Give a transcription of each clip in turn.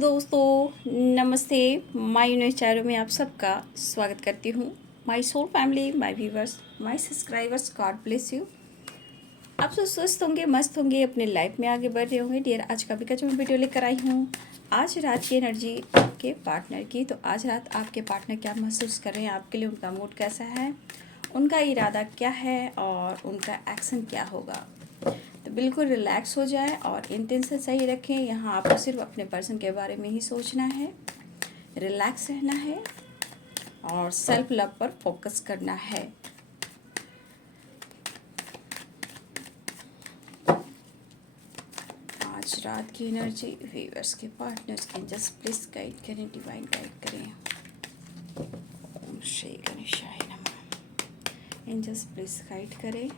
दोस्तों, नमस्ते। My unique channel में आप सबका स्वागत करती हूँ। My soul family, my viewers, my subscribers, God bless you. आप सब स्वस्थ होंगे, मस्त होंगे, अपने लाइफ में आगे बढ़ रहे होंगे। डियर, आज का भी जो मैं वीडियो लेकर आई हूँ आज रात की एनर्जी आपके पार्टनर की। तो आज रात आपके पार्टनर क्या महसूस कर रहे हैं, आपके लिए उनका मूड कैसा है, उनका इरादा क्या है और उनका एक्शन क्या होगा। तो बिल्कुल रिलैक्स हो जाए और इंटेंशन सही रखें। यहाँ आपको सिर्फ अपने पर्सन के बारे में ही सोचना है, रिलैक्स रहना है और सेल्फ लव पर फोकस करना है। आज रात की एनर्जी व्यूअर्स के पार्टनर्स की जस्ट प्लीज गाइड करें, डिवाइन गाइड करें। ओम श्री गणेशाय नमः। एंजल्स प्लीज गाइड करें।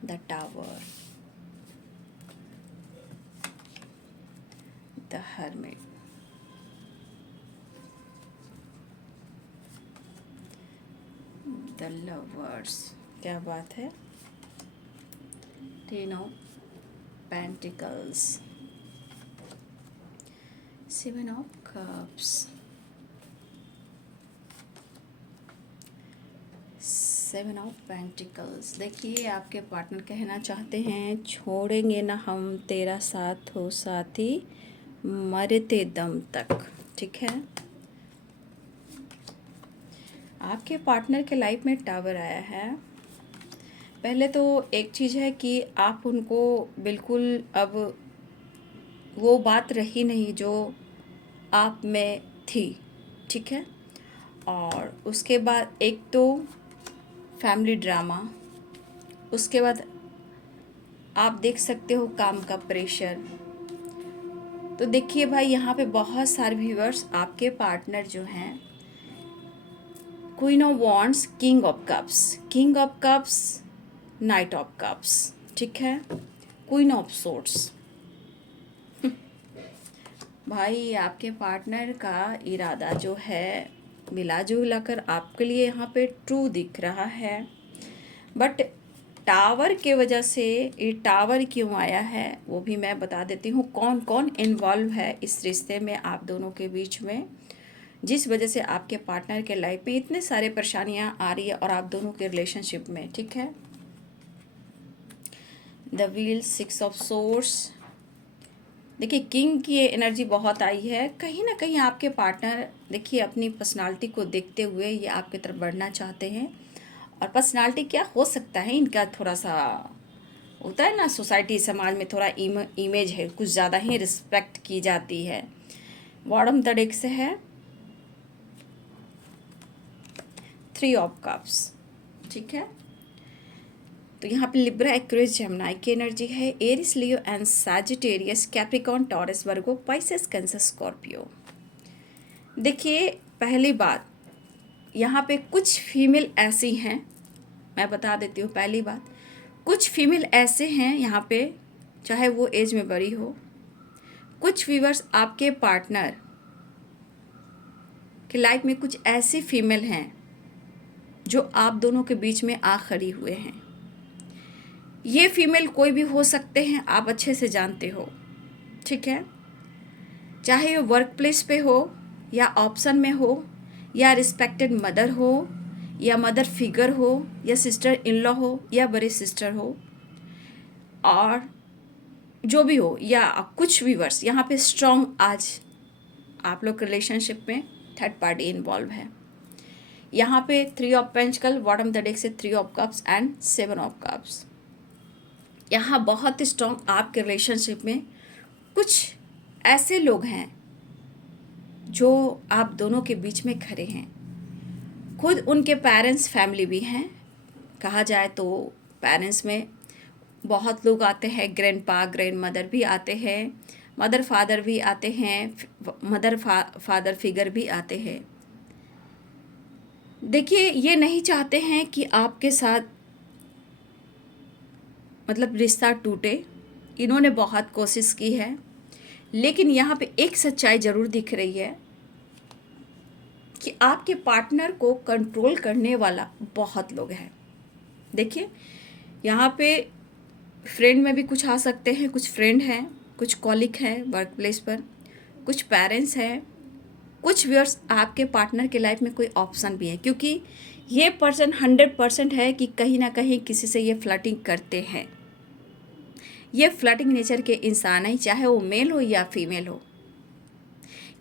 The tower, the hermit, the lovers, क्या बात है। Ten of pentacles, seven of cups, seven of pentacles. देखिए, आपके पार्टनर कहना चाहते हैं, छोड़ेंगे ना हम तेरा साथ हो साथी, मरते दम तक। ठीक है, आपके पार्टनर के लाइफ में टावर आया है। पहले तो एक चीज़ है कि आप उनको बिल्कुल अब वो बात रही नहीं जो आप में थी। ठीक है, और उसके बाद एक तो फैमिली ड्रामा, उसके बाद आप देख सकते हो काम का प्रेशर। तो देखिए भाई, यहाँ पे बहुत सारे व्यूअर्स, आपके पार्टनर जो हैं, queen of wands, king of cups, night of cups. ठीक है, क्वीन ऑफ सोर्ड्स। भाई, आपके पार्टनर का इरादा जो है मिला जुला कर आपके लिए यहाँ पे ट्रू दिख रहा है, बट टावर के वजह से, ये टावर क्यों आया है वो भी मैं बता देती हूँ। कौन कौन इन्वॉल्व है इस रिश्ते में आप दोनों के बीच में, जिस वजह से आपके पार्टनर के लाइफ में इतने सारे परेशानियाँ आ रही है और आप दोनों के रिलेशनशिप में। ठीक है, the wheel, six of swords. देखिए, किंग की एनर्जी बहुत आई है। कहीं ना कहीं आपके पार्टनर, देखिए, अपनी पर्सनालिटी को देखते हुए ये आपकी तरफ बढ़ना चाहते हैं। और पर्सनालिटी क्या हो सकता है इनका, थोड़ा सा होता है ना, सोसाइटी समाज में थोड़ा इमेज है, कुछ ज़्यादा ही रिस्पेक्ट की जाती है। बॉटम द डेक से है थ्री ऑफ कप्स। ठीक है, तो यहाँ पे लिब्रा, एक्वेरियस, जेमिनी की एनर्जी है। Aries, Leo and Sagittarius, Capricorn, Taurus, Virgo, Pisces, Cancer, Scorpio. देखिए, पहली बात, यहाँ पे कुछ फीमेल ऐसी हैं, मैं बता देती हूँ। पहली बात, कुछ फीमेल ऐसे हैं यहाँ पे, चाहे वो एज में बड़ी हो। कुछ व्यूअर्स, आपके पार्टनर की लाइफ में कुछ ऐसी फीमेल हैं जो आप दोनों के बीच में आ खड़ी हुए हैं। ये फीमेल कोई भी हो सकते हैं, आप अच्छे से जानते हो। ठीक है, चाहे वो वर्क प्लेस पे हो या ऑप्शन में हो या रिस्पेक्टेड मदर हो या मदर फिगर हो या सिस्टर इन लॉ हो या बड़े सिस्टर हो, और जो भी हो, या कुछ व्यूअर्स यहाँ पे स्ट्रॉन्ग, आज आप लोग रिलेशनशिप में थर्ड पार्टी इन्वॉल्व है। यहाँ पे three of pentacles, bottom the deck से three of cups and seven of cups. यहाँ बहुत स्ट्रॉन्ग आपके रिलेशनशिप में कुछ ऐसे लोग हैं जो आप दोनों के बीच में खड़े हैं। खुद उनके पेरेंट्स, फैमिली भी हैं। कहा जाए तो पेरेंट्स में बहुत लोग आते हैं, ग्रैंड पा, ग्रैंड मदर भी आते हैं, मदर फादर भी आते हैं, मदर फादर फिगर भी आते हैं। देखिए, ये नहीं चाहते हैं कि आपके साथ मतलब रिश्ता टूटे। इन्होंने बहुत कोशिश की है, लेकिन यहाँ पे एक सच्चाई ज़रूर दिख रही है कि आपके पार्टनर को कंट्रोल करने वाला बहुत लोग हैं। देखिए, यहाँ पे फ्रेंड में भी कुछ आ सकते हैं, कुछ फ्रेंड हैं, कुछ कॉलिग हैं वर्क प्लेस पर, कुछ पेरेंट्स हैं, कुछ व्यूअर्स आपके पार्टनर के लाइफ में कोई ऑप्शन भी है, क्योंकि ये पर्सन 100% है कि कहीं ना कहीं किसी से ये फ्लर्टिंग करते हैं। ये फ्लर्टिंग नेचर के इंसान हैं, चाहे वो मेल हो या फीमेल हो।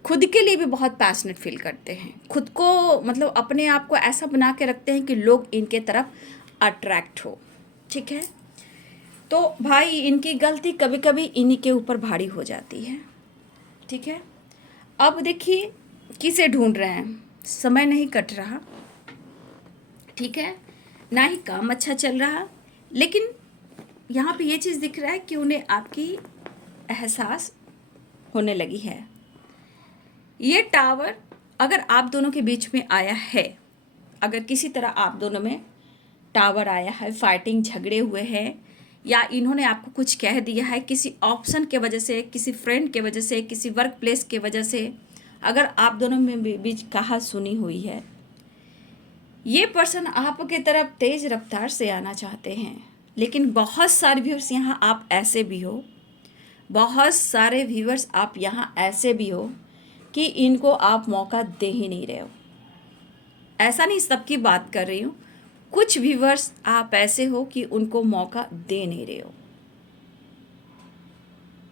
खुद के लिए भी बहुत पैशनेट फील करते हैं, खुद को मतलब अपने आप को ऐसा बना के रखते हैं कि लोग इनके तरफ अट्रैक्ट हो। ठीक है, तो भाई इनकी गलती कभी कभी इन्हीं के ऊपर भारी हो जाती है। ठीक है, अब देखिए किसे ढूंढ रहे हैं, समय नहीं कट रहा, ठीक है, ना ही काम अच्छा चल रहा, लेकिन यहाँ पे ये चीज़ दिख रहा है कि उन्हें आपकी एहसास होने लगी है। ये टावर अगर आप दोनों के बीच में आया है, अगर किसी तरह आप दोनों में टावर आया है, फाइटिंग झगड़े हुए हैं, या इन्होंने आपको कुछ कह दिया है किसी ऑप्शन के वजह से, किसी फ्रेंड के वजह से, किसी वर्क प्लेस के वजह से, अगर आप दोनों में बीच कहा सुनी हुई है, ये पर्सन आपके तरफ तेज रफ्तार से आना चाहते हैं। लेकिन बहुत सारे व्यूअर्स यहाँ आप ऐसे भी हो, बहुत सारे व्यूअर्स आप यहाँ ऐसे भी हो कि इनको आप मौका दे ही नहीं रहे हो। ऐसा नहीं सबकी बात कर रही हूँ, कुछ व्यूअर्स आप ऐसे हो कि उनको मौका दे नहीं रहे हो।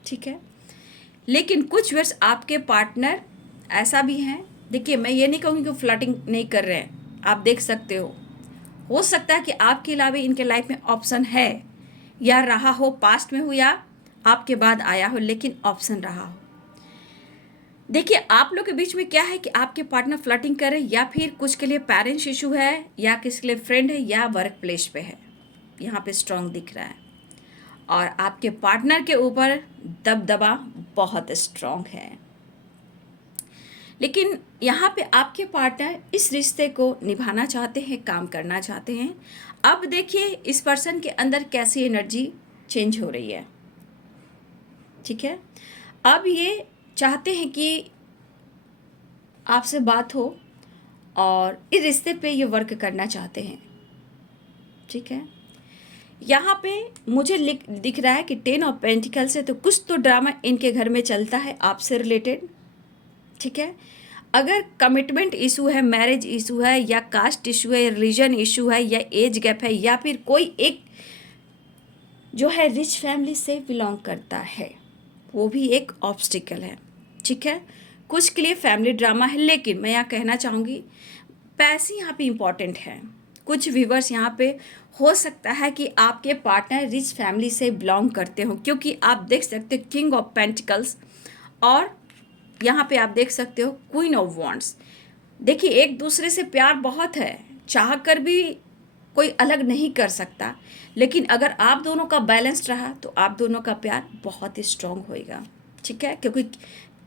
ठीक है, लेकिन कुछ व्यूअर्स आपके पार्टनर ऐसा भी हैं। देखिए मैं ये नहीं कहूँगी कि फ्लर्टिंग नहीं कर रहे हैं, आप देख सकते हो सकता है कि आपके अलावा इनके लाइफ में ऑप्शन है, या रहा हो, पास्ट में हो या आपके बाद आया हो, लेकिन ऑप्शन रहा हो। देखिए आप लोग के बीच में क्या है कि आपके पार्टनर फ्लर्टिंग करे, या फिर कुछ के लिए पेरेंट्स इशू है, या किसी के लिए फ्रेंड है, या वर्क प्लेस पे है, यहाँ पे स्ट्रांग दिख रहा है। और आपके पार्टनर के ऊपर दबदबा बहुत स्ट्रांग है, लेकिन यहाँ पे आपके पार्टनर इस रिश्ते को निभाना चाहते हैं, काम करना चाहते हैं। अब देखिए इस पर्सन के अंदर कैसी एनर्जी चेंज हो रही है। ठीक है, अब ये चाहते हैं कि आपसे बात हो और इस रिश्ते पे ये वर्क करना चाहते हैं। ठीक है, यहाँ पे मुझे दिख रहा है कि 10 ऑफ पेंटिकल से तो कुछ तो ड्रामा इनके घर में चलता है आपसे रिलेटेड। ठीक है, अगर कमिटमेंट इशू है, मैरिज इशू है, या कास्ट इशू है, रिलीजन इशू है, या एज गैप है, या फिर कोई एक जो है रिच फैमिली से बिलोंग करता है, वो भी एक ऑब्स्टिकल है। ठीक है, कुछ के लिए फैमिली ड्रामा है, लेकिन मैं यहाँ कहना चाहूँगी पैसे यहाँ पे इम्पॉर्टेंट है। कुछ व्यूवर्स यहाँ पे हो सकता है कि आपके पार्टनर रिच फैमिली से बिलोंग करते हो, क्योंकि आप देख सकते हो किंग ऑफ पेंटिकल्स, और यहाँ पे आप देख सकते हो क्वीन ऑफ वॉन्ड्स। देखिए एक दूसरे से प्यार बहुत है, चाह कर भी कोई अलग नहीं कर सकता, लेकिन अगर आप दोनों का बैलेंस रहा तो आप दोनों का प्यार बहुत ही स्ट्रांग होएगा। ठीक है, क्योंकि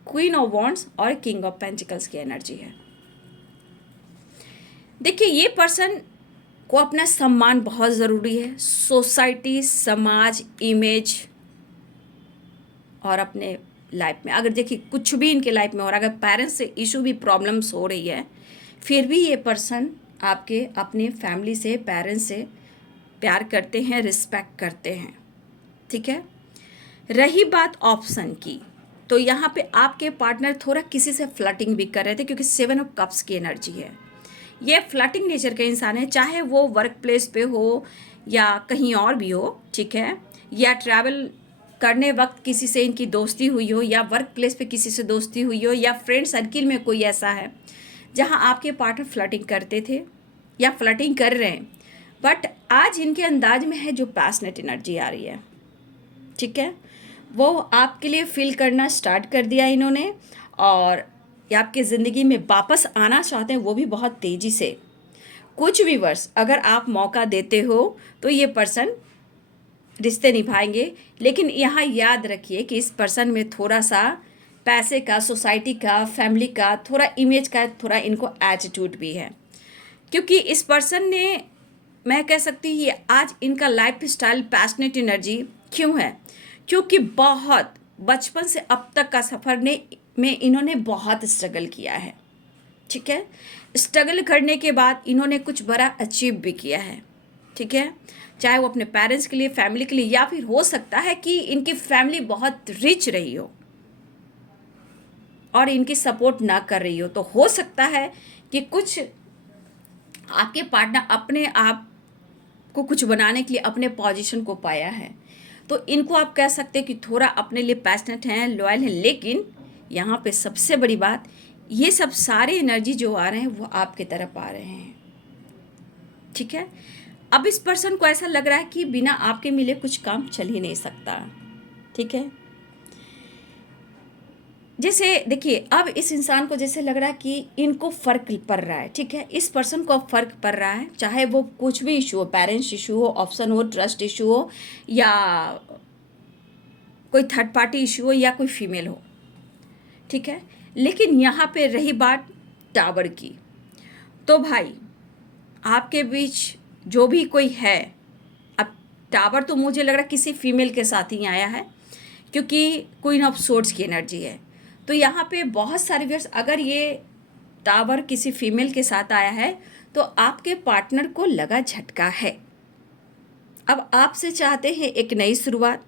क्वीन ऑफ वॉन्ड्स और किंग ऑफ पेंटिकल्स की एनर्जी है। देखिए ये पर्सन को अपना सम्मान बहुत ज़रूरी है, सोसाइटी, समाज, इमेज, और अपने लाइफ में अगर देखिए कुछ भी इनके लाइफ में, और अगर पेरेंट्स से इशू भी प्रॉब्लम्स हो रही है, फिर भी ये पर्सन आपके अपने फैमिली से, पेरेंट्स से प्यार करते हैं, रिस्पेक्ट करते हैं। ठीक है, रही बात ऑप्शन की, तो यहाँ पे आपके पार्टनर थोड़ा किसी से फ्लर्टिंग भी कर रहे थे, क्योंकि 7 ऑफ कप्स की एनर्जी है। ये फ्लर्टिंग नेचर के इंसान है, चाहे वो वर्क प्लेस पे हो या कहीं और भी हो। ठीक है, या ट्रैवल करने वक्त किसी से इनकी दोस्ती हुई हो, या वर्क प्लेस पे किसी से दोस्ती हुई हो, या फ्रेंड सर्किल में कोई ऐसा है जहाँ आपके पार्टनर फ्लर्टिंग करते थे या फ्लर्टिंग कर रहे हैं, बट आज इनके अंदाज में है जो पैशनेट एनर्जी आ रही है। ठीक है, वो आपके लिए फील करना स्टार्ट कर दिया इन्होंने, और आपके ज़िंदगी में वापस आना चाहते हैं, वो भी बहुत तेज़ी से। कुछ व्यूअर्स अगर आप मौका देते हो तो ये पर्सन रिश्ते निभाएंगे, लेकिन यहाँ याद रखिए कि इस पर्सन में थोड़ा सा पैसे का, सोसाइटी का, फैमिली का, थोड़ा इमेज का, थोड़ा इनको एटीट्यूड भी है, क्योंकि इस पर्सन ने, मैं कह सकती हूँ, ये आज इनका लाइफ स्टाइल पैशनेट एनर्जी क्यों है, क्योंकि बहुत बचपन से अब तक का सफ़र में इन्होंने बहुत स्ट्रगल किया है। ठीक है, स्ट्रगल करने के बाद इन्होंने कुछ बड़ा अचीव भी किया है। ठीक है, चाहे वो अपने पेरेंट्स के लिए, फैमिली के लिए, या फिर हो सकता है कि इनकी फैमिली बहुत रिच रही हो। और इनकी सपोर्ट ना कर रही हो, तो हो सकता है कि कुछ आपके पार्टनर अपने आप को कुछ बनाने के लिए अपने पोजीशन को पाया है। तो इनको आप कह सकते हैं कि थोड़ा अपने लिए पैशनेट हैं, लॉयल हैं, लेकिन यहाँ पे सबसे बड़ी बात, ये सब सारे एनर्जी जो आ रहे हैं वो आपके तरफ आ रहे हैं। ठीक है, अब इस पर्सन को ऐसा लग रहा है कि बिना आपके मिले कुछ काम चल ही नहीं सकता। ठीक है, जैसे देखिए, अब इस इंसान को जैसे लग रहा है कि इनको फ़र्क पड़ रहा है। ठीक है, इस पर्सन को अब फ़र्क पड़ रहा है, चाहे वो कुछ भी इशू हो, पेरेंट्स इशू हो, ऑप्शन हो, ट्रस्ट इशू हो, या कोई थर्ड पार्टी इशू हो, या कोई फीमेल हो। ठीक है, लेकिन यहाँ पे रही बात टावर की, तो भाई आपके बीच जो भी कोई है, अब टावर तो मुझे लग रहा है किसी फीमेल के साथ ही आया है, क्योंकि क्वीन ऑफ सोर्ड्स की एनर्जी है। तो यहाँ पे बहुत सारे व्यूअर्स, अगर ये टावर किसी फीमेल के साथ आया है तो आपके पार्टनर को लगा झटका है। अब आपसे चाहते हैं एक नई शुरुआत,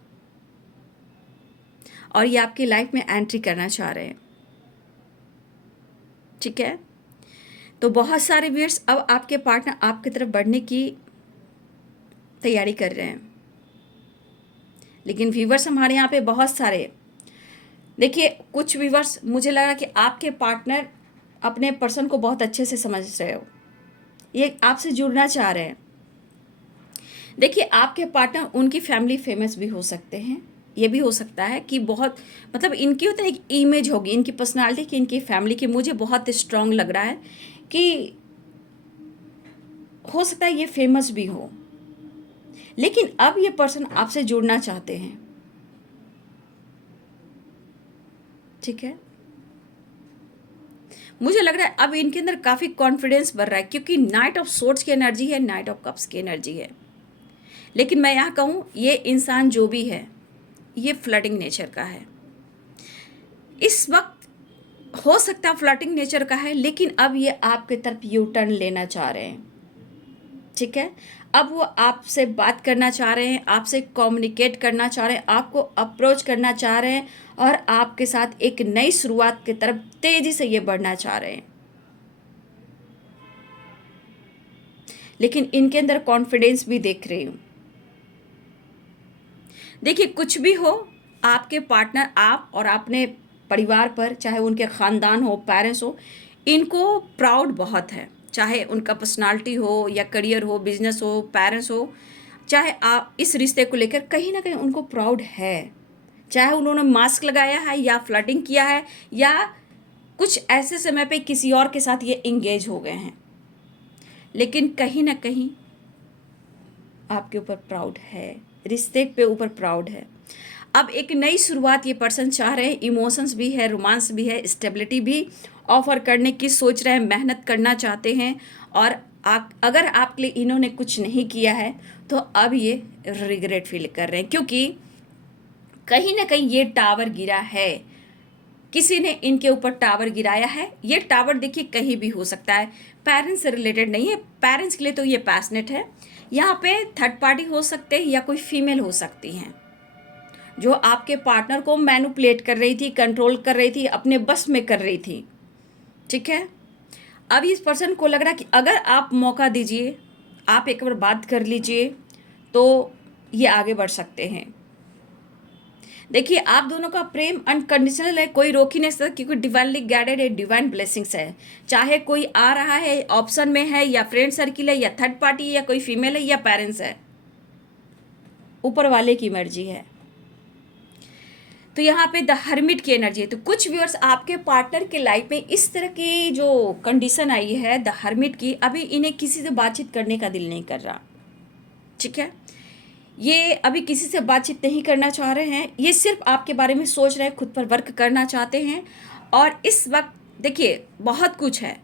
और ये आपकी लाइफ में एंट्री करना चाह रहे हैं। ठीक है, तो बहुत सारे व्यूअर्स अब आपके पार्टनर आपकी तरफ बढ़ने की तैयारी कर रहे हैं, लेकिन व्यूअर्स हमारे यहाँ पे बहुत सारे, देखिए कुछ व्यूअर्स मुझे लगा कि आपके पार्टनर अपने पर्सन को बहुत अच्छे से समझ रहे हो, ये आपसे जुड़ना चाह रहे हैं। देखिए, आपके पार्टनर उनकी फैमिली फेमस भी हो सकते हैं, ये भी हो सकता है कि बहुत मतलब इनकी होता है एक इमेज होगी, इनकी पर्सनालिटी की, इनकी फैमिली की, मुझे बहुत स्ट्रांग लग रहा है कि हो सकता है ये फेमस भी हो, लेकिन अब ये पर्सन आपसे जुड़ना चाहते हैं। ठीक है, मुझे लग रहा है अब इनके अंदर काफ़ी कॉन्फिडेंस बढ़ रहा है, क्योंकि नाइट ऑफ सोर्ड्स की एनर्जी है, नाइट ऑफ कप्स की एनर्जी है। लेकिन मैं यहाँ कहूँ, ये इंसान जो भी है ये फ्लर्टिंग नेचर का है। इस वक्त हो सकता है फ्लर्टिंग नेचर का है, लेकिन अब ये आपके तरफ यू टर्न लेना चाह रहे हैं। ठीक है, अब वो आपसे बात करना चाह रहे हैं, आपसे कम्युनिकेट करना चाह रहे हैं, आपको अप्रोच करना चाह रहे हैं, और आपके साथ एक नई शुरुआत की तरफ तेजी से ये बढ़ना चाह रहे हैं। लेकिन इनके अंदर कॉन्फिडेंस भी देख रही हूँ। देखिए, कुछ भी हो, आपके पार्टनर आप और अपने परिवार पर, चाहे उनके ख़ानदान हो, पेरेंट्स हो, इनको प्राउड बहुत है, चाहे उनका पर्सनालिटी हो या करियर हो, बिजनेस हो, पेरेंट्स हो, चाहे आप इस रिश्ते को लेकर कहीं ना कहीं उनको प्राउड है। चाहे उन्होंने मास्क लगाया है या फ्लर्टिंग किया है, या कुछ ऐसे समय पे किसी और के साथ ये इंगेज हो गए हैं, लेकिन कहीं ना कहीं आपके ऊपर प्राउड है, रिश्ते पे ऊपर प्राउड है। अब एक नई शुरुआत ये पर्सन चाह रहे हैं, इमोशंस भी है, रोमांस भी है, स्टेबिलिटी भी ऑफर करने की सोच रहे हैं, मेहनत करना चाहते हैं, और अगर आपके लिए इन्होंने कुछ नहीं किया है तो अब ये रिग्रेट फील कर रहे हैं, क्योंकि कहीं ना कहीं ये टावर गिरा है, किसी ने इनके ऊपर टावर गिराया है। ये टावर देखिए कहीं भी हो सकता है, पेरेंट्स से रिलेटेड नहीं है, पेरेंट्स के लिए तो ये पैशनेट है। यहाँ पे थर्ड पार्टी हो सकते हैं या कोई फीमेल हो सकती हैं, जो आपके पार्टनर को मैनिपुलेट कर रही थी, कंट्रोल कर रही थी, अपने बस में कर रही थी। ठीक है, अब इस पर्सन को लग रहा है कि अगर आप मौका दीजिए, आप एक बार बात कर लीजिए, तो ये आगे बढ़ सकते हैं। देखिए, आप दोनों का प्रेम अनकंडीशनल है, कोई रोक ही नहीं सकता, क्योंकि डिवाइनली गाइडेड है, डिवाइन ब्लेसिंग्स है। चाहे कोई आ रहा है, ऑप्शन में है, या फ्रेंड सर्किल है, या थर्ड पार्टी है, या कोई फीमेल है, या पेरेंट्स है, ऊपर वाले की मर्जी है। तो यहाँ पे द हर्मिट की एनर्जी है। तो कुछ व्यूअर्स आपके पार्टनर के लाइफ में इस तरह की जो कंडीशन आई है द हर्मिट की, अभी इन्हें किसी से बातचीत करने का दिल नहीं कर रहा। ठीक है, ये अभी किसी से बातचीत नहीं करना चाह रहे हैं, ये सिर्फ आपके बारे में सोच रहे हैं, खुद पर वर्क करना चाहते हैं। और इस वक्त देखिए बहुत कुछ है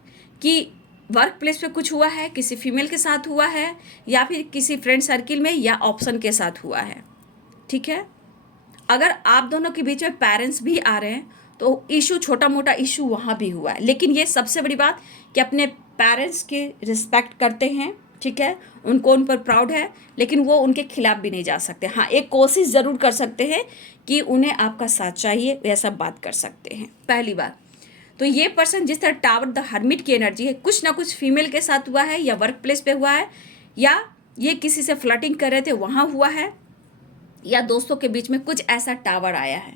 कि वर्क प्लेस पे कुछ हुआ है, किसी फीमेल के साथ हुआ है, या फिर किसी फ्रेंड सर्किल में, या ऑप्शन के साथ हुआ है। ठीक है, अगर आप दोनों के बीच में पेरेंट्स भी आ रहे हैं तो इशू, छोटा मोटा इशू वहाँ भी हुआ है, लेकिन ये सबसे बड़ी बात कि अपने पेरेंट्स की रिस्पेक्ट करते हैं। ठीक है, उनको उन पर प्राउड है, लेकिन वो उनके खिलाफ भी नहीं जा सकते। हाँ, एक कोशिश ज़रूर कर सकते हैं कि उन्हें आपका साथ चाहिए, वह सब बात कर सकते हैं। पहली बात। तो ये पर्सन जिस तरह टावर द हर्मिट की एनर्जी है, कुछ ना कुछ फीमेल के साथ हुआ है, या वर्क प्लेस पे हुआ है, या ये किसी से फ्लर्टिंग कर रहे थे वहाँ हुआ है, या दोस्तों के बीच में कुछ ऐसा टावर आया है।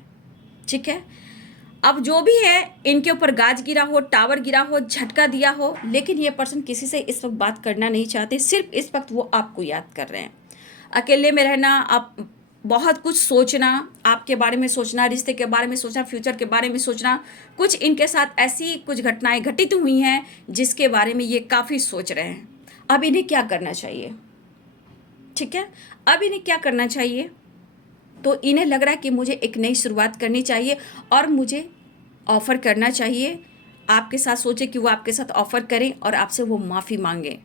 ठीक है, अब जो भी है, इनके ऊपर गाज गिरा हो, टावर गिरा हो, झटका दिया हो, लेकिन ये पर्सन किसी से इस वक्त बात करना नहीं चाहते, सिर्फ इस वक्त वो आपको याद कर रहे हैं। अकेले में रहना, आप बहुत कुछ सोचना, आपके बारे में सोचना, रिश्ते के बारे में सोचना, फ्यूचर के बारे में सोचना, कुछ इनके साथ ऐसी कुछ घटनाएं घटित हुई हैं जिसके बारे में ये काफ़ी सोच रहे हैं। अब इन्हें क्या करना चाहिए? ठीक है, अब इन्हें क्या करना चाहिए? तो इन्हें लग रहा है कि मुझे एक नई शुरुआत करनी चाहिए और मुझे ऑफ़र करना चाहिए। आपके साथ सोचे कि वो आपके साथ ऑफ़र करें और आपसे वो माफ़ी मांगें।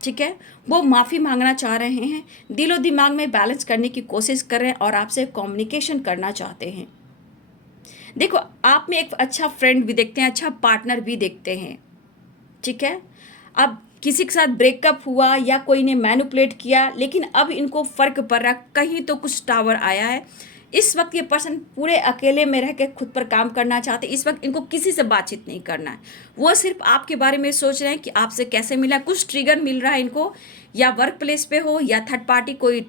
ठीक है, वो माफ़ी मांगना चाह रहे हैं, दिलो दिमाग में बैलेंस करने की कोशिश कर रहे हैं और आपसे कम्युनिकेशन करना चाहते हैं। देखो, आप में एक अच्छा फ्रेंड भी देखते हैं, अच्छा पार्टनर भी देखते हैं। ठीक है, अब किसी के साथ ब्रेकअप हुआ या कोई ने मैनिपुलेट किया, लेकिन अब इनको फ़र्क पड़ रहा, कहीं तो कुछ टावर आया है। इस वक्त ये पर्सन पूरे अकेले में रह के खुद पर काम करना चाहते हैं। इस वक्त इनको किसी से बातचीत नहीं करना है, वो सिर्फ आपके बारे में सोच रहे हैं कि आपसे कैसे मिला। कुछ ट्रिगर मिल रहा है इनको, या वर्क प्लेस पे हो, या थर्ड पार्टी कोई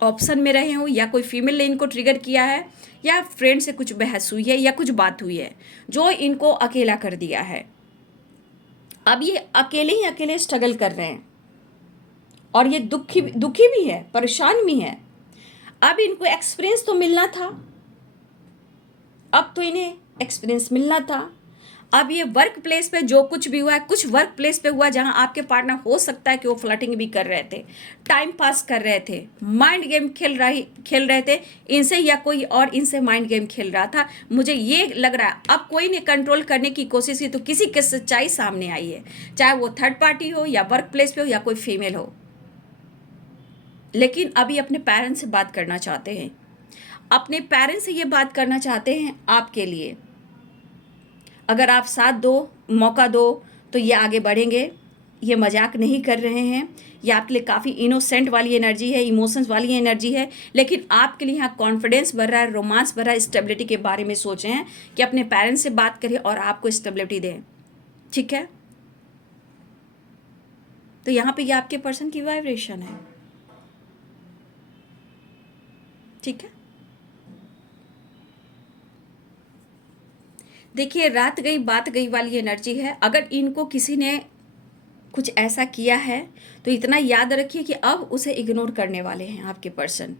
ऑप्शन में रहे हो, या कोई फीमेल ने इनको ट्रिगर किया है, या फ्रेंड से कुछ बहस हुई है, या कुछ बात हुई है जो इनको अकेला कर दिया है। अब ये अकेले ही अकेले स्ट्रगल कर रहे हैं और ये दुखी भी है, परेशान भी है। अब इनको एक्सपीरियंस तो मिलना था, अब तो इन्हें एक्सपीरियंस मिलना था। अब ये वर्क प्लेस पे जो कुछ भी हुआ है, कुछ वर्क प्लेस पे हुआ जहां आपके पार्टनर हो सकता है कि वो फ्लर्टिंग भी कर रहे थे, टाइम पास कर रहे थे, माइंड गेम खेल रहे थे इनसे, या कोई और इनसे माइंड गेम खेल रहा था। मुझे ये लग रहा है अब कोई ने कंट्रोल करने की कोशिश की तो किसी की सच्चाई सामने आई है, चाहे वो थर्ड पार्टी हो, या वर्क प्लेस पे हो, या कोई फीमेल हो। लेकिन अभी अपने पेरेंट्स से बात करना चाहते हैं, अपने पेरेंट्स से ये बात करना चाहते हैं आपके लिए। अगर आप साथ दो, मौका दो, तो ये आगे बढ़ेंगे। ये मजाक नहीं कर रहे हैं, ये आपके लिए काफ़ी इनोसेंट वाली एनर्जी है, इमोशंस वाली एनर्जी है, लेकिन आपके लिए यहाँ कॉन्फिडेंस बढ़ रहा है, रोमांस बढ़ रहा है, स्टेबिलिटी के बारे में सोच रहे हैं कि अपने पेरेंट्स से बात करें और आपको स्टेबिलिटी दें। ठीक है, तो यहाँ पे ये आपके पर्सन की वाइब्रेशन है। ठीक है, देखिए, रात गई बात गई वाली एनर्जी है। अगर इनको किसी ने कुछ ऐसा किया है तो इतना याद रखिए कि अब उसे इग्नोर करने वाले हैं आपके पर्सन।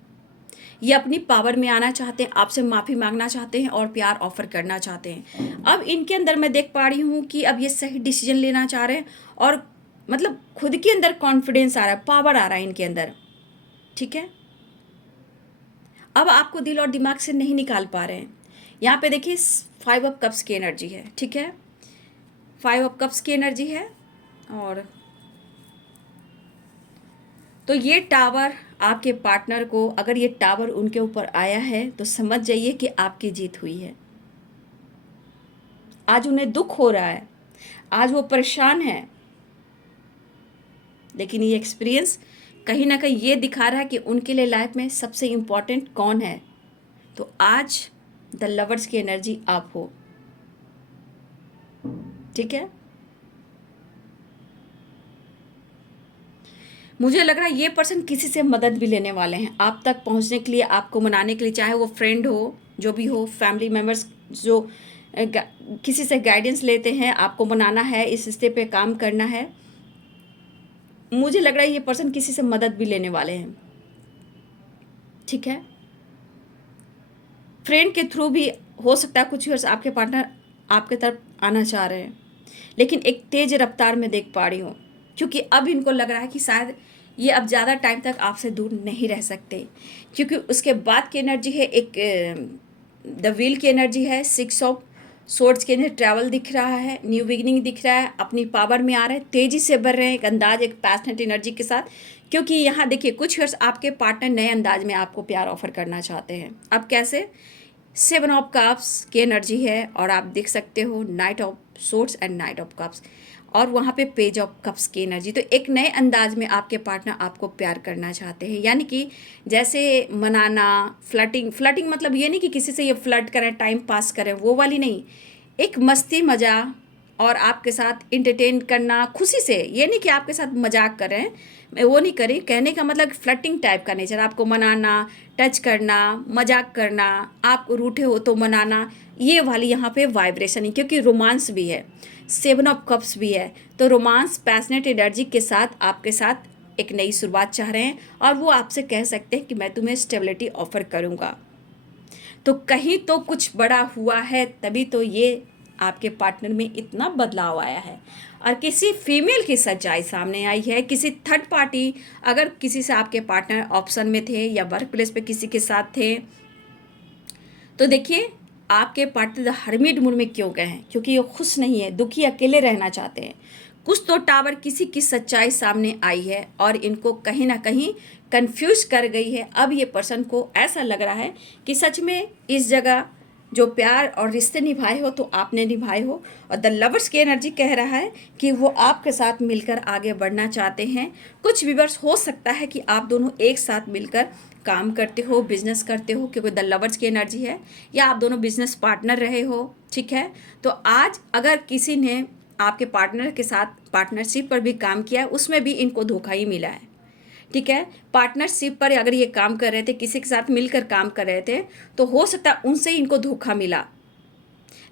ये अपनी पावर में आना चाहते हैं, आपसे माफ़ी मांगना चाहते हैं और प्यार ऑफर करना चाहते हैं। अब इनके अंदर मैं देख पा रही हूँ कि अब ये सही डिसीजन लेना चाह रहे हैं और मतलब खुद के अंदर कॉन्फिडेंस आ रहा है, पावर आ रहा है इनके अंदर। ठीक है, अब आपको दिल और दिमाग से नहीं निकाल पा रहे हैं। यहाँ पे देखिए 5 ऑफ कप्स की एनर्जी है। ठीक है, 5 ऑफ कप्स की एनर्जी है। और तो ये टावर आपके पार्टनर को, अगर ये टावर उनके ऊपर आया है तो समझ जाइए कि आपकी जीत हुई है। आज उन्हें दुख हो रहा है, आज वो परेशान है, लेकिन ये एक्सपीरियंस कहीं ना कहीं ये दिखा रहा है कि उनके लिए लाइफ में सबसे इम्पॉर्टेंट कौन है। तो आज द लवर्स की एनर्जी आप हो। ठीक है, मुझे लग रहा है ये पर्सन किसी से मदद भी लेने वाले हैं आप तक पहुंचने के लिए, आपको मनाने के लिए, चाहे वो फ्रेंड हो, जो भी हो, फैमिली मेम्बर्स जो किसी से गाइडेंस लेते हैं, आपको मनाना है, इस रिश्ते पे काम करना है। मुझे लग रहा है ये पर्सन किसी से मदद भी लेने वाले हैं। ठीक है, फ्रेंड के थ्रू भी हो सकता है कुछ वर्ष आपके पार्टनर आपके तरफ आना चाह रहे हैं, लेकिन एक तेज रफ्तार में देख पा रही हूँ, क्योंकि अब इनको लग रहा है कि शायद ये अब ज़्यादा टाइम तक आपसे दूर नहीं रह सकते। क्योंकि उसके बाद की एनर्जी है एक द व्हील की एनर्जी है, 6 ऑफ सोर्ड्स के अंदर ट्रैवल दिख रहा है, न्यू बिगिनिंग दिख रहा है, अपनी पावर में आ रहे हैं, तेज़ी से बढ़ रहे हैं, एक अंदाज, एक पैशनेट एनर्जी के साथ। क्योंकि यहाँ देखिए कुछ वर्ष आपके पार्टनर नए अंदाज में आपको प्यार ऑफर करना चाहते हैं। अब कैसे? 7 ऑफ कप्स की एनर्जी है और आप देख सकते हो night of swords and night of cups, और वहाँ पे पेज ऑफ कप्स की एनर्जी। तो एक नए अंदाज में आपके पार्टनर आपको प्यार करना चाहते हैं, यानी कि जैसे मनाना, फ्लर्टिंग मतलब ये नहीं कि किसी से ये फ्लर्ट करें, टाइम पास करें, वो वाली नहीं। एक मस्ती मज़ा और आपके साथ एंटरटेन करना खुशी से, ये नहीं कि आपके साथ मजाक कर रहे हैं, मैं वो नहीं करी, कहने का मतलब फ्लर्टिंग टाइप का नेचर, आपको मनाना, टच करना, मजाक करना, आप रूठे हो तो मनाना, ये वाली यहाँ पे वाइब्रेशन है, क्योंकि रोमांस भी है, 7 ऑफ कप्स भी है। तो रोमांस पैशनेट एनर्जी के साथ आपके साथ एक नई शुरुआत चाह रहे हैं और वो आपसे कह सकते हैं कि मैं तुम्हें स्टेबिलिटी ऑफर करूँगा। तो कहीं तो कुछ बड़ा हुआ है, तभी तो ये आपके पार्टनर में इतना बदलाव आया है। और किसी फीमेल की सच्चाई सामने आई है, किसी थर्ड पार्टी, अगर किसी से आपके पार्टनर ऑप्शन में थे या वर्क प्लेस पे किसी के साथ थे, तो देखिए आपके पार्टनर हरमिट मूड में क्यों गए हैं, क्योंकि ये खुश नहीं है, दुखी अकेले रहना चाहते हैं। कुछ तो टावर किसी की सच्चाई सामने आई है और इनको कहीं ना कहीं कंफ्यूज कर गई है। अब ये पर्सन को ऐसा लग रहा है कि सच में इस जगह जो प्यार और रिश्ते निभाए हो तो आपने निभाए हो, और द लवर्स की एनर्जी कह रहा है कि वो आपके साथ मिलकर आगे बढ़ना चाहते हैं। कुछ विवर्स हो सकता है कि आप दोनों एक साथ मिलकर काम करते हो, बिजनेस करते हो, क्योंकि द लवर्स की एनर्जी है, या आप दोनों बिजनेस पार्टनर रहे हो, ठीक है। तो आज अगर किसी ने आपके पार्टनर के साथ पार्टनरशिप पर भी काम किया है, उसमें भी इनको धोखा ही मिला है, ठीक है। पार्टनरशिप पर अगर ये काम कर रहे थे, किसी के साथ मिलकर काम कर रहे थे, तो हो सकता है उनसे इनको धोखा मिला,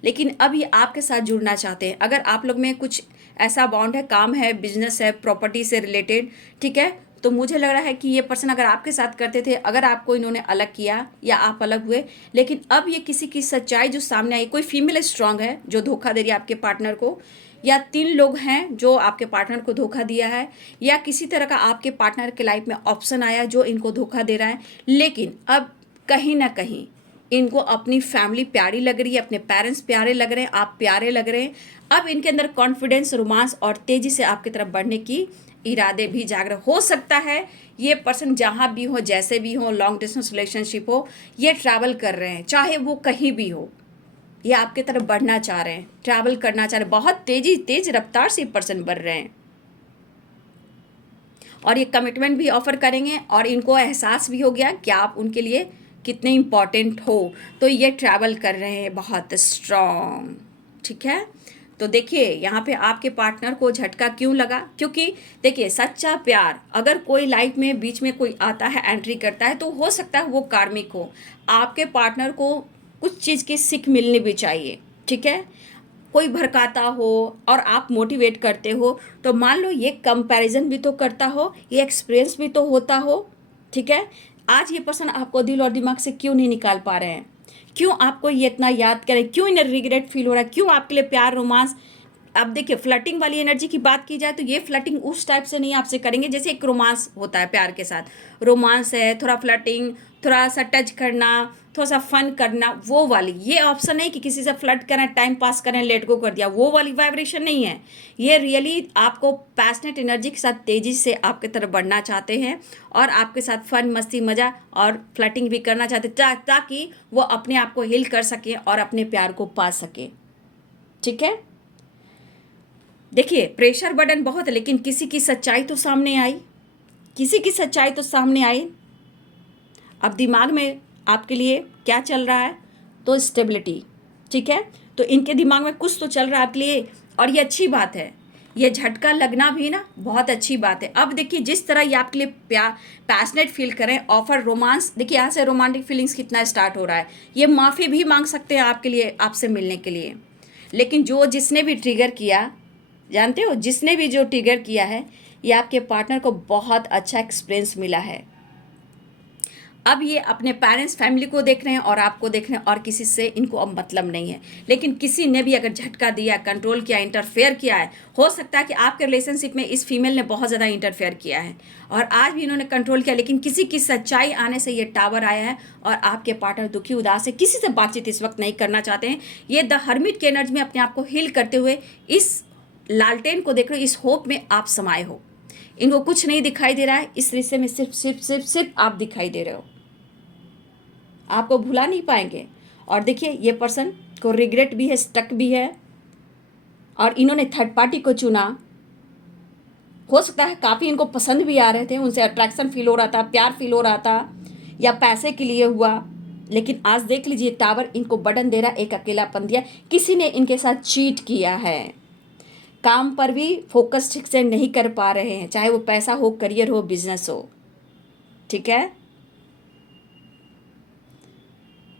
लेकिन अब ये आपके साथ जुड़ना चाहते हैं। अगर आप लोग में कुछ ऐसा बॉन्ड है, काम है, बिजनेस है, प्रॉपर्टी से रिलेटेड, ठीक है, तो मुझे लग रहा है कि ये पर्सन अगर आपके साथ करते थे, अगर आपको इन्होंने अलग किया या आप अलग हुए, लेकिन अब ये किसी की सच्चाई जो सामने आई, कोई फीमेल स्ट्रांग है जो धोखा दे रही है आपके पार्टनर को, या 3 लोग हैं जो आपके पार्टनर को धोखा दिया है, या किसी तरह का आपके पार्टनर के लाइफ में ऑप्शन आया जो इनको धोखा दे रहा है। लेकिन अब कहीं ना कहीं इनको अपनी फैमिली प्यारी लग रही है, अपने पेरेंट्स प्यारे लग रहे हैं, आप प्यारे लग रहे हैं। अब इनके अंदर कॉन्फिडेंस, रोमांस और तेज़ी से आपकी तरफ बढ़ने की इरादे भी जागृत हो सकता है। ये पर्सन जहाँ भी हो, जैसे भी हो, लॉन्ग डिस्टेंस रिलेशनशिप हो, ये ट्रैवल कर रहे हैं, चाहे वो कहीं भी हो, ये आपके तरफ बढ़ना चाह रहे हैं, ट्रैवल करना चाह रहे हैं, बहुत तेज रफ्तार से पर्सन बढ़ रहे हैं, और ये कमिटमेंट भी ऑफर करेंगे, और इनको एहसास भी हो गया कि आप उनके लिए कितने इम्पॉर्टेंट हो, तो ये ट्रैवल कर रहे हैं बहुत स्ट्रॉन्ग, ठीक है। तो देखिए यहाँ पे आपके पार्टनर को झटका क्यों लगा, क्योंकि देखिए सच्चा प्यार अगर कोई लाइफ में बीच में कोई आता है, एंट्री करता है, तो हो सकता है वो कार्मिक हो। आपके पार्टनर को कुछ चीज़ की सीख मिलनी भी चाहिए, ठीक है। कोई भड़काता हो और आप मोटिवेट करते हो, तो मान लो ये कंपैरिजन भी तो करता हो, ये एक्सपीरियंस भी तो होता हो, ठीक है। आज ये पर्सन आपको दिल और दिमाग से क्यों नहीं निकाल पा रहे हैं, क्यों आपको ये इतना याद करें, क्यों इन्हें रिग्रेट फील हो रहा है, क्यों आपके लिए प्यार, रोमांस। अब देखिए फ्लर्टिंग वाली एनर्जी की बात की जाए तो ये फ्लर्टिंग उस टाइप से नहीं आपसे करेंगे जैसे एक रोमांस होता है प्यार के साथ। रोमांस है, थोड़ा फ्लर्टिंग, थोड़ा सा टच करना, थोड़ा सा फन करना, वो वाली। ये ऑप्शन नहीं कि किसी से फ्लर्ट करें, टाइम पास करें, लेट गो कर दिया, वो वाली वाइब्रेशन नहीं है। ये रियली आपको पैशनेट एनर्जी के साथ तेज़ी से आपके तरफ बढ़ना चाहते हैं, और आपके साथ फन, मस्ती, मज़ा और फ्लर्टिंग भी करना चाहते ताकि वो अपने आप को हील कर सके और अपने प्यार को पा सके, ठीक है। देखिए प्रेशर बर्डन बहुत है, लेकिन किसी की सच्चाई तो सामने आई, किसी की सच्चाई तो सामने आई। अब दिमाग में आपके लिए क्या चल रहा है, तो स्टेबिलिटी, ठीक है। तो इनके दिमाग में कुछ तो चल रहा है आपके लिए, और ये अच्छी बात है, ये झटका लगना भी ना बहुत अच्छी बात है। अब देखिए जिस तरह ये आपके लिए पैशनेट फील करें, ऑफर, रोमांस, देखिए यहाँ से रोमांटिक फीलिंग्स कितना स्टार्ट हो रहा है। ये माफ़ी भी मांग सकते हैं आपके लिए, आपसे मिलने के लिए। लेकिन जिसने भी ट्रिगर किया, जानते हो, जिसने भी जो ट्रिगर किया है, ये आपके पार्टनर को बहुत अच्छा एक्सपीरियंस मिला है। अब ये अपने पेरेंट्स, फैमिली को देख रहे हैं और आपको देख रहे हैं, और किसी से इनको अब मतलब नहीं है। लेकिन किसी ने भी अगर झटका दिया, कंट्रोल किया, इंटरफेयर किया है, हो सकता है कि आपके रिलेशनशिप में इस फीमेल ने बहुत ज़्यादा इंटरफेयर किया है और आज भी इन्होंने कंट्रोल किया, लेकिन किसी की सच्चाई आने से ये टावर आया है और आपके पार्टनर दुखी, उदास है, किसी से बातचीत इस वक्त नहीं करना चाहते हैं। ये द हर्मिट के एनर्जी में अपने आप को हील करते हुए इस लालटेन को देख रहे हो, इस होप में आप समाये हो। इनको कुछ नहीं दिखाई दे रहा है, इस रिश्ते में सिर्फ आप दिखाई दे रहे हो, आपको भुला नहीं पाएंगे। और देखिए ये पर्सन को रिग्रेट भी है, स्टक भी है, और इन्होंने थर्ड पार्टी को चुना। हो सकता है काफ़ी इनको पसंद भी आ रहे थे, उनसे अट्रैक्शन फील हो रहा था, प्यार फील हो रहा था, या पैसे के लिए हुआ, लेकिन आज देख लीजिए टावर इनको बटन दे रहा, एक अकेलापन दिया, किसी ने इनके साथ चीट किया है। काम पर भी फोकस ठीक से नहीं कर पा रहे हैं, चाहे वो पैसा हो, करियर हो, बिजनेस हो। ठीक है,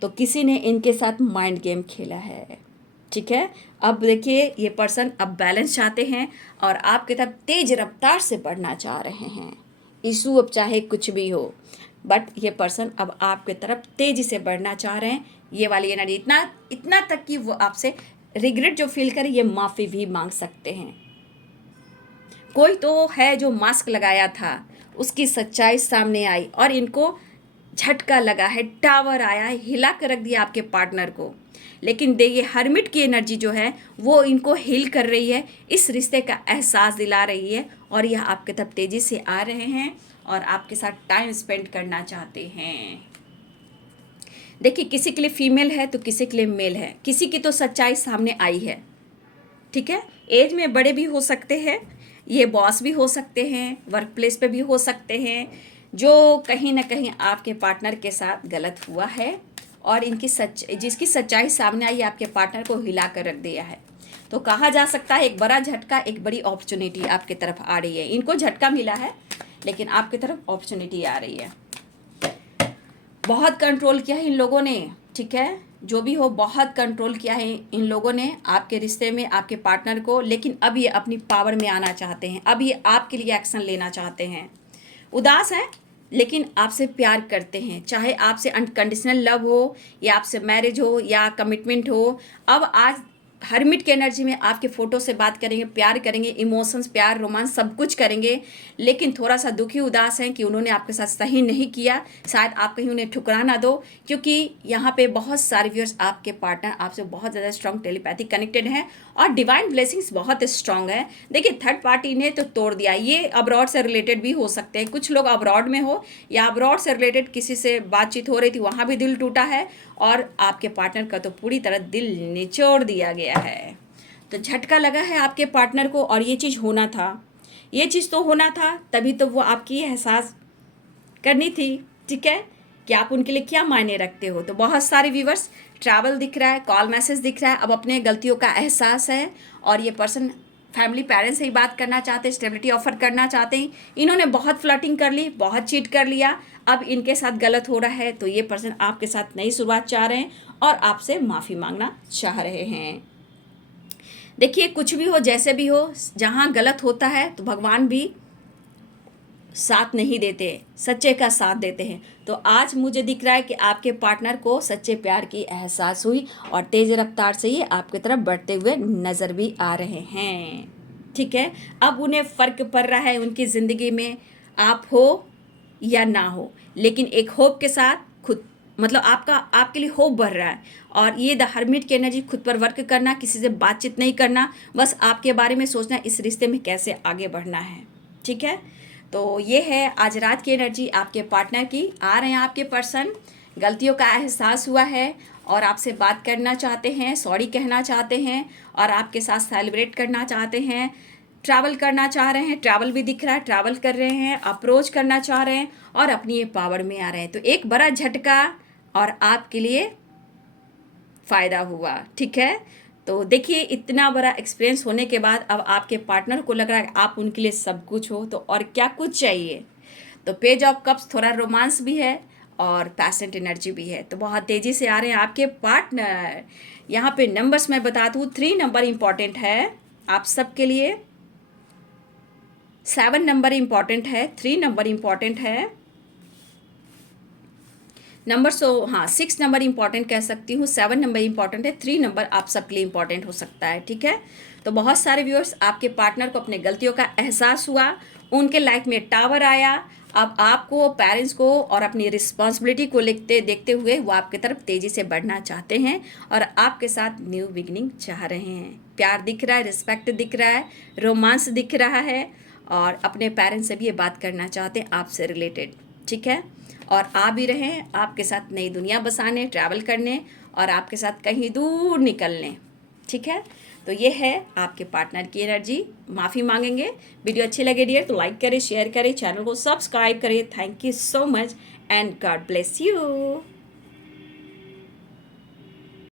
तो किसी ने इनके साथ माइंड गेम खेला है। ठीक है, अब देखिए ये पर्सन अब बैलेंस चाहते हैं और आपकी तरफ तेज रफ्तार से बढ़ना चाह रहे हैं। इशू अब चाहे कुछ भी हो, बट ये पर्सन अब आपके तरफ तेजी से बढ़ना चाह रहे हैं। ये वाली एनर्जी इतना इतना तक कि वो आपसे रिग्रेट जो फील करे, ये माफ़ी भी मांग सकते हैं। कोई तो है जो मास्क लगाया था, उसकी सच्चाई सामने आई और इनको झटका लगा है, टावर आया है, हिला कर रख दिया आपके पार्टनर को। लेकिन देखिए हर्मिट की एनर्जी जो है वो इनको हील कर रही है, इस रिश्ते का एहसास दिला रही है और यह आपके तरफ तेज़ी से आ रहे हैं और आपके साथ टाइम स्पेंड करना चाहते हैं। देखिए किसी के लिए फीमेल है तो किसी के लिए मेल है, किसी की तो सच्चाई सामने आई है। ठीक है, एज में बड़े भी हो सकते हैं, ये बॉस भी हो सकते हैं, वर्क प्लेस पे भी हो सकते हैं, जो कहीं ना कहीं आपके पार्टनर के साथ गलत हुआ है और जिसकी सच्चाई सामने आई आपके पार्टनर को हिला कर रख दिया है। तो कहा जा सकता है एक बड़ा झटका, एक बड़ी अपॉर्चुनिटी आपके तरफ आ रही है। इनको झटका मिला है लेकिन आपकी तरफ अपॉर्चुनिटी आ रही है। बहुत कंट्रोल किया है इन लोगों ने। ठीक है, जो भी हो बहुत कंट्रोल किया है इन लोगों ने आपके रिश्ते में, आपके पार्टनर को, लेकिन अब ये अपनी पावर में आना चाहते हैं। अब ये आपके लिए एक्शन लेना चाहते हैं। उदास हैं लेकिन आपसे प्यार करते हैं, चाहे आपसे अनकंडीशनल लव हो या आपसे मैरिज हो या कमिटमेंट हो। अब आज हर्मिट की एनर्जी में आपके फ़ोटो से बात करेंगे, प्यार करेंगे, इमोशंस, प्यार, रोमांस सब कुछ करेंगे, लेकिन थोड़ा सा दुखी उदास हैं कि उन्होंने आपके साथ सही नहीं किया। शायद आप कहीं उन्हें ठुकरा ना दो, क्योंकि यहाँ पे बहुत सारे व्यूअर्स आपके पार्टनर आपसे बहुत ज़्यादा स्ट्रॉन्ग टेलीपैथी कनेक्टेड हैं और डिवाइन ब्लेसिंग्स बहुत स्ट्रॉन्ग है। देखिए थर्ड पार्टी ने तो तोड़ दिया। ये अब्रॉड से रिलेटेड भी हो सकते हैं, कुछ लोग अब्रॉड में हो या अब्रॉड से रिलेटेड किसी से बातचीत हो रही थी, वहाँ भी दिल टूटा है और आपके पार्टनर का तो पूरी तरह दिल निचोड़ दिया गया है। तो झटका लगा है आपके पार्टनर को और ये चीज़ होना था, ये चीज़ तो होना था, तभी तो वो आपकी एहसास करनी थी। ठीक है, कि आप उनके लिए क्या मायने रखते हो। तो बहुत सारे व्यूवर्स ट्रैवल दिख रहा है, कॉल मैसेज दिख रहा है, अब अपने गलतियों का एहसास है और ये पर्सन फैमिली पेरेंट्स से ही बात करना चाहते हैं, स्टेबिलिटी ऑफर करना चाहते हैं। इन्होंने बहुत फ्लर्टिंग कर ली, बहुत चीट कर लिया, अब इनके साथ गलत हो रहा है, तो ये पर्सन आपके साथ नई शुरुआत चाह रहे हैं और आपसे माफ़ी मांगना चाह रहे हैं। देखिए कुछ भी हो, जैसे भी हो, जहाँ गलत होता है तो भगवान भी साथ नहीं देते, सच्चे का साथ देते हैं। तो आज मुझे दिख रहा है कि आपके पार्टनर को सच्चे प्यार की एहसास हुई और तेज़ रफ्तार से ये आपकी तरफ बढ़ते हुए नज़र भी आ रहे हैं। ठीक है, अब उन्हें फ़र्क पड़ रहा है उनकी ज़िंदगी में आप हो या ना हो, लेकिन एक होप के साथ खुद, मतलब आपके लिए होप बढ़ रहा है और ये द हर्मिट की एनर्जी, खुद पर वर्क करना, किसी से बातचीत नहीं करना, बस आपके बारे में सोचना, इस रिश्ते में कैसे आगे बढ़ना है। ठीक है, तो ये है आज रात की एनर्जी आपके पार्टनर की। आ रहे हैं आपके पर्सन, गलतियों का एहसास हुआ है और आपसे बात करना चाहते हैं, सॉरी कहना चाहते हैं और आपके साथ सेलिब्रेट करना चाहते हैं, ट्रैवल करना चाह रहे हैं, ट्रैवल भी दिख रहा है, ट्रैवल कर रहे हैं, अप्रोच करना चाह रहे हैं और अपनी ये पावर में आ रहे हैं। तो एक बड़ा झटका और आपके लिए फ़ायदा हुआ। ठीक है, तो देखिए इतना बड़ा एक्सपीरियंस होने के बाद अब आपके पार्टनर को लग रहा है आप उनके लिए सब कुछ हो, तो और क्या कुछ चाहिए। तो पेज ऑफ कप्स थोड़ा रोमांस भी है और पैशनेट एनर्जी भी है, तो बहुत तेज़ी से आ रहे हैं आपके पार्टनर। यहाँ पे नंबर्स मैं बता दूँ, 3 नंबर इम्पॉर्टेंट है आप सबके लिए, 7 नंबर इम्पॉर्टेंट है, 3 नंबर इम्पॉर्टेंट है, नंबर 6 नंबर इंपॉर्टेंट कह सकती हूँ, 7 नंबर इंपॉर्टेंट है, 3 नंबर आप सबके लिए इंपॉर्टेंट हो सकता है। ठीक है, तो बहुत सारे व्यूअर्स आपके पार्टनर को अपने गलतियों का एहसास हुआ, उनके लाइफ में टावर आया, अब आपको, पेरेंट्स को और अपनी रिस्पॉन्सिबिलिटी को देखते हुए वो आपकी तरफ तेज़ी से बढ़ना चाहते हैं और आपके साथ न्यू बिगिनिंग चाह रहे हैं। प्यार दिख रहा है, रिस्पेक्ट दिख रहा है, रोमांस दिख रहा है और अपने पेरेंट्स से भी ये बात करना चाहते हैं आपसे रिलेटेड। ठीक है, और आ भी रहे हैं आपके साथ नई दुनिया बसाने, ट्रैवल करने और आपके साथ कहीं दूर निकलने। ठीक है, तो ये है आपके पार्टनर की एनर्जी। माफ़ी मांगेंगे। वीडियो अच्छी लगे डियर तो लाइक करें, शेयर करें, चैनल को सब्सक्राइब करें। Thank you so much and God bless you.